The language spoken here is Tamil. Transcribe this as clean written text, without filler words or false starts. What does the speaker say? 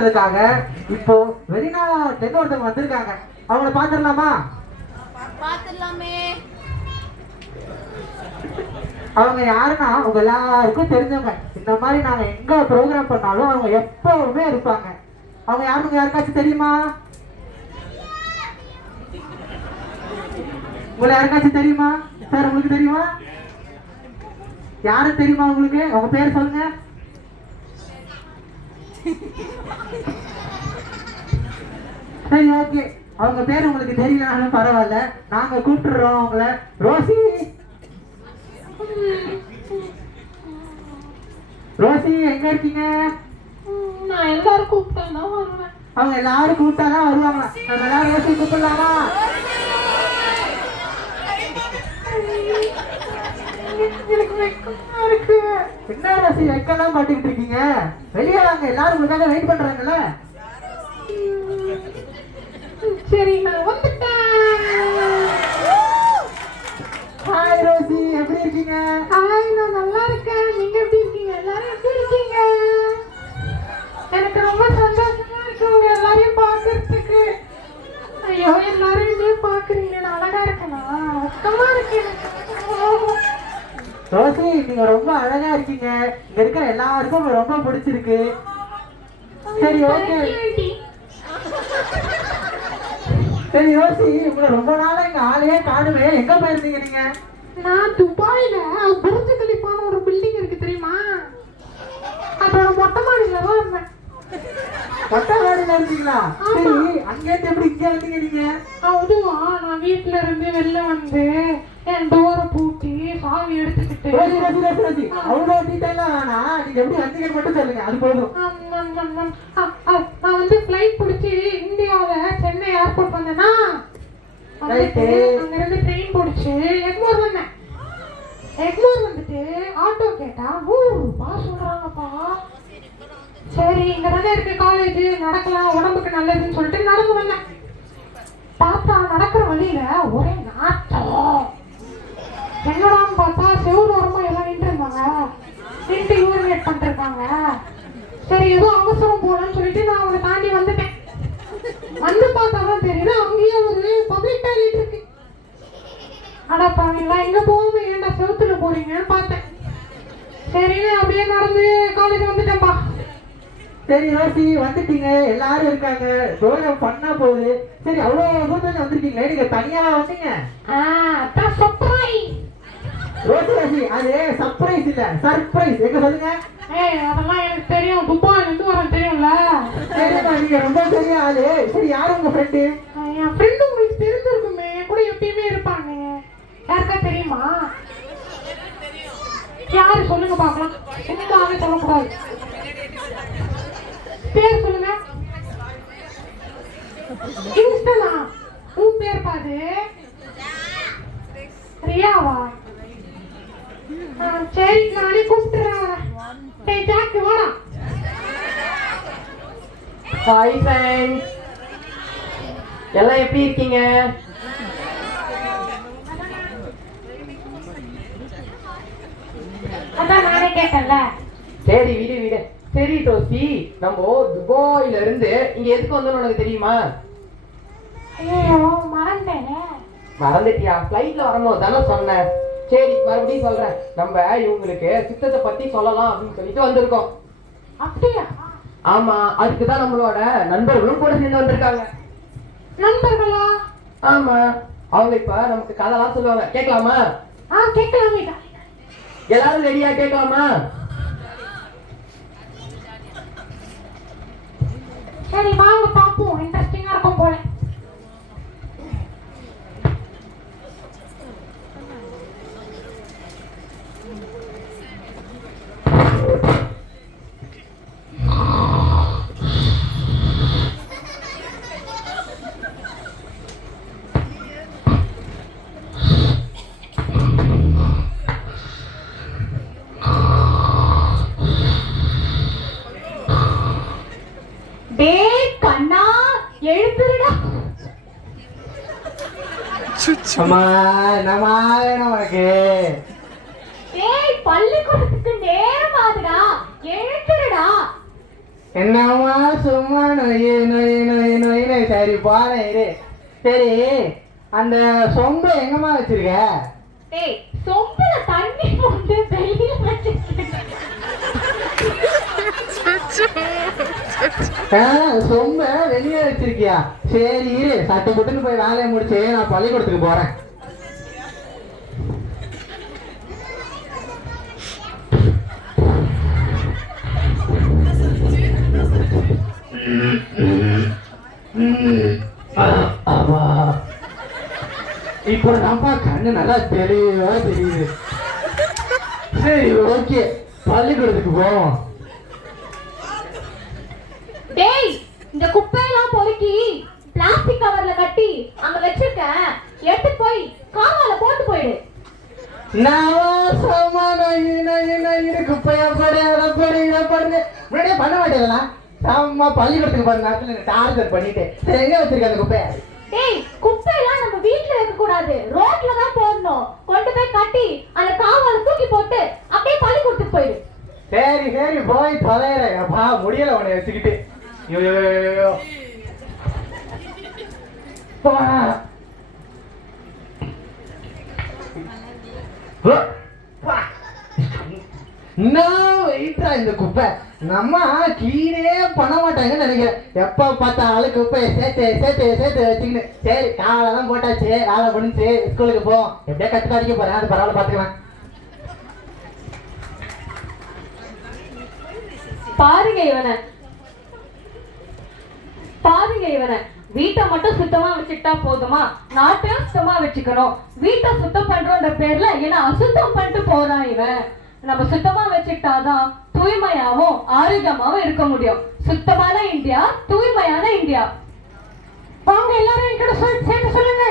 இப்போ வெளிநாட்டுல ஒருத்தவங்க வந்திருக்காங்க. அவங்கள பாத்துடலாமா? பாத்துடலாமே. அவங்க யாருன்னா உங்க எல்லாருக்கும் தெரிஞ்சவங்க. இந்த மாதிரி நாங்க எங்க ப்ரோக்ராம் பண்ணாலும் அவங்க எப்பவுமே இருப்பாங்க. அவங்க யாருன்னு யாருக்காச்சும் தெரியுமா? உங்களை யாருக்காச்சும் தெரியுமா? சார் உங்களுக்கு தெரியுமா? யாரும் தெரியுமா உங்களுக்கு? உங்க பேர் சொல்லுங்க. சரி, ஓகே. அவங்க பேர் உங்களுக்கு தெரியலனாலும் பரவாயில்ல, நாங்க கூப்பிட்டுறோம் அவங்கள. ரோசி, ரோசி எங்க இருக்கீங்க? நான் எல்லாரும் கூப்பிட்டேன்னா வருவேன். அவங்க எல்லாரும் கூப்பிட்டாதான் வருவாங்க. நம்ம எல்லாரும் ரோசி கூப்பிடலாமா? என்ன ரோசி வெக்கலாம் பாட்டுக்கிட்டு இருக்கீங்க? வெளியே வாங்க, எல்லாரும் உங்களுக்காக வெயிட் பண்றாங்கல்ல. சரி, நான் வந்துட்டேன். ஹாய் ரோசி, எப்படி இருக்கீங்க? ஹாய், நான் நல்லா இருக்கேன். நீங்க எப்படி இருக்கீங்க? எல்லாரும் எப்படி இருக்கீங்க? எனக்கு ரொம்ப சந்தோஷமா இருக்கு உங்க எல்லாரையும் பாக்குறதுக்கு. ஐயோ, எல்லாரும் இதே பாக்குறீங்க. நான் அழகா இருக்கேனா? சுத்தமா இருக்கேன். ரோசி, நீங்க ரொம்ப அழகா இருக்கீங்க. இங்க இருக்கிற எல்லாருக்கும் ரொம்ப பிடிச்சிருக்கு. சரி, ஓகே. சரி ரோசி, உங்களை ரொம்ப நாளா எங்க ஆளையே காணுமே. எங்க போயிருந்தீங்க நீங்க? நான் துபாயில புர்ஜ் கலிஃபான்னு ஒரு பில்டிங் இருக்கு தெரியுமா? அதோட மொட்டை மாடியில தான் இருந்தேன். மொட்டை மாடியில இருக்கீங்களா? சரி, அங்கேருந்து எப்படி இங்க வந்தீங்க நீங்க? அதுவா, நான் வீட்டுல இருந்து வெளில வந்து என் டோரை பூட்டி சாவி எடுத்துக்கிட்டு. ரோசி ரோசி ரோசி ரோசி, அவ்வளவு டீட்டெயிலா வேணா. நீங்க எப்படி வந்தீங்கன்னு மட்டும் சொல்லுங்க, அது போதும். நான் வந்து ஃபிளைட் பிடிச்சி இந்தியாவில சென்னை ஏர்போர்ட் வந்தேன்னா, அங்க இருந்து ட்ரெயின் பிடிச்சி எக்மோர் வந்தேன். எக்மோர் வந்துட்டு ஆட்டோ கேட்டா 100 ரூபாய் சொல்றாங்கப்பா. சரி, இங்க தானே இருக்கு காலேஜ், நடக்கலாம், உடம்புக்கு நல்லதுன்னு சொல்லிட்டு நடந்து வந்தேன். பார்த்தா நடக்கிற வழியில ஒரே நாட்டம். என்னடான்னு பார்த்தா செவ்வறு ஓரமா எல்லாம் நின்று இருந்தாங்க. நின்று யூரினேட் பண்ணிருக்காங்க. சரி, ஏதோ அவசரம் போலன்னு சொல்லிட்டு நான் அவனை தாண்டி வந்துட்டேன். வந்து பார்த்தாதான் தெரியுது அங்கேயே ஒரு பப்ளிக் டாய்லெட் இருக்கு. அடா பாவீங்களா, எங்க போகாம ஏன்டா செவுத்துல போறீங்கன்னு பார்த்தேன். சரின்னு அப்படியே நடந்து காலேஜ் வந்துட்டேன்ப்பா. சரி ரோசி, வந்துட்டீங்க, எல்லாரும் இருக்காங்க, ப்ரோக்ராம் பண்ணா போகுது. சரி, அவ்வளவு தூரத்துல வந்திருக்கீங்களே, நீங்க தனியா வந்தீங்க? அதான் சர்ப்ரைஸ். ரோசி ரோசி, அது சர்ப்ரைஸ் இல்ல, சர்ப்ரைஸ். எங்க சொல்லுங்க. அதெல்லாம் எனக்கு தெரியும், துபாயில இருந்து வரேன் தெரியும்ல. சரிம்மா, நீங்க ரொம்ப பெரிய ஆளு. சரி, யாரு உங்க ஃப்ரெண்டு? என் ஃப்ரெண்டு உங்களுக்கு தெரிஞ்சிருக்குமே, கூட எப்பயுமே இருப்பாங்க. யாருக்கா தெரியுமா? யாரு சொல்லுங்க பாக்கலாம். என்னதாவே சொல்லக்கூடாது. பேர் சொல்லுங்க. இன்ஸ்டா உன் பேர் பாது ரியாவா? சரி, நானே கூப்பிட்டுறேன். டேய் ஜாக்கு வாடா. ஹாய் ஃப்ரெண்ட்ஸ், எல்லாம் எப்படி இருக்கீங்க? அதான் நானே கேட்டேன்ல. சரி, விடு விடு. சரி ரோசி, நம்ம துபாயில இருந்து இங்க எதுக்கு வந்தோம்னு உனக்கு தெரியுமா? ஐயோ, மறந்தேனே. மறந்துட்டியா? ஃப்ளைட்ல வரும்போது தானே சொன்னேன். சரி, மறுபடியும் சொல்றேன். நம்ம இவங்களுக்கு சித்தத்தை பத்தி சொல்லலாம் அப்படின்னு சொல்லிட்டு வந்திருக்கோம். அப்படியா? ஆமா, அதுக்குதான் நம்மளோட நண்பர்களும் கூட சேர்ந்து வந்திருக்காங்க. நண்பர்களா? ஆமா, அவங்க இப்ப நமக்கு கதைலாம் சொல்லுவாங்க. கேட்கலாமா? கேட்கலாமே. எல்லாரும் ரெடியா? கேட்கலாமா? சரி, வாங்க பாப்போம். இன்ட்ரெஸ்டிங்கா இருக்கும் போல. அம்மா, என்னம்மா வேணும் உனக்கு? பள்ளிக்கூடத்துக்கு நேரம் ஆகுடா, எழுந்துருடா. என்னம்மா சும்மா நொய் நொய் நொய் நொய்னு சரி போறேன் இரு. சரி அந்த சொம்பு எங்கம்மா வச்சிருக்க? டேய் சொம்புல தண்ணி போட்டு வெளியில வச்சிருக்கேன். சொம்ப வெளியே வச்சிருக்கியா? சரி இரு, சட்டு புட்டுன்னு போய் வேலையை முடிச்சு நான் பள்ளிக்கூடத்துக்கு போறேன். இப்பதான்ப்பா கண்ணு நல்லா தெளிவா தெரியுது. சரி ஓகே, பள்ளிக்கூடத்துக்கு போவோம். டேய் இந்த குப்பையெல்லாம் பொறுக்கி பிளாஸ்டிக் கவர்ல கட்டி அங்க வச்சிருக்க, எடுத்து போய் காவால போட்டு போயிடு. குப்பையா போடு, அதை போடு, இதை போடு. முன்னாடியே பண்ண மாட்டேதெல்லாம் சாமா பள்ளிக்கூடத்துக்கு போற நேரத்துல டார்ச்சர் பண்ணிட்டு சரி எங்க வச்சிருக்க அந்த குப்பைய? டேய் குப்பையெல்லாம் நம்ம வீட்ல வைக்க கூடாது, ரோட்ல தான் போடணும். கொண்டு போய் கட்டி அந்த காவால தூக்கி போட்டு அப்படியே பள்ளிக்கூடத்துக்கு போயிடு. சரி சரி போய் தொலைறேன். அப்பா முடியல உன்னை வச்சுக்கிட்டு. ஐயோ இந்த குப்பை நம்ம கிளீனே பண்ண மாட்டாங்கன்னு நினைக்கிறேன். எப்ப பார்த்தாலும் குப்பையை சேர்த்து சேர்த்து சேர்த்து வச்சுக்கின்னு. சரி காலெல்லாம் போட்டாச்சு, வேலை முடிஞ்சு ஸ்கூலுக்கு போவோம். எப்படியா கட்டு அடிக்க போறேன், அது பரவாயில்ல பாத்துக்கலாம். பாருங்க இவனை வீட்டை மட்டும் சுத்தமா வச்சுக்கிட்டா போதுமா? நாட்டையும் சுத்தமா வச்சுக்கணும். வீட்டை சுத்தம் பண்றோன்ற பேர்ல ஏன்னா அசுத்தம் பண்ணிட்டு போறான் இவன். நம்ம சுத்தமா வச்சுக்கிட்டாதான் தூய்மையாவும் ஆரோக்கியமாவும் இருக்க முடியும். சுத்தமான இந்தியா, தூய்மையான இந்தியா. வாங்க எல்லாரும் என்கிட்ட சேர்ந்து சொல்லுங்க.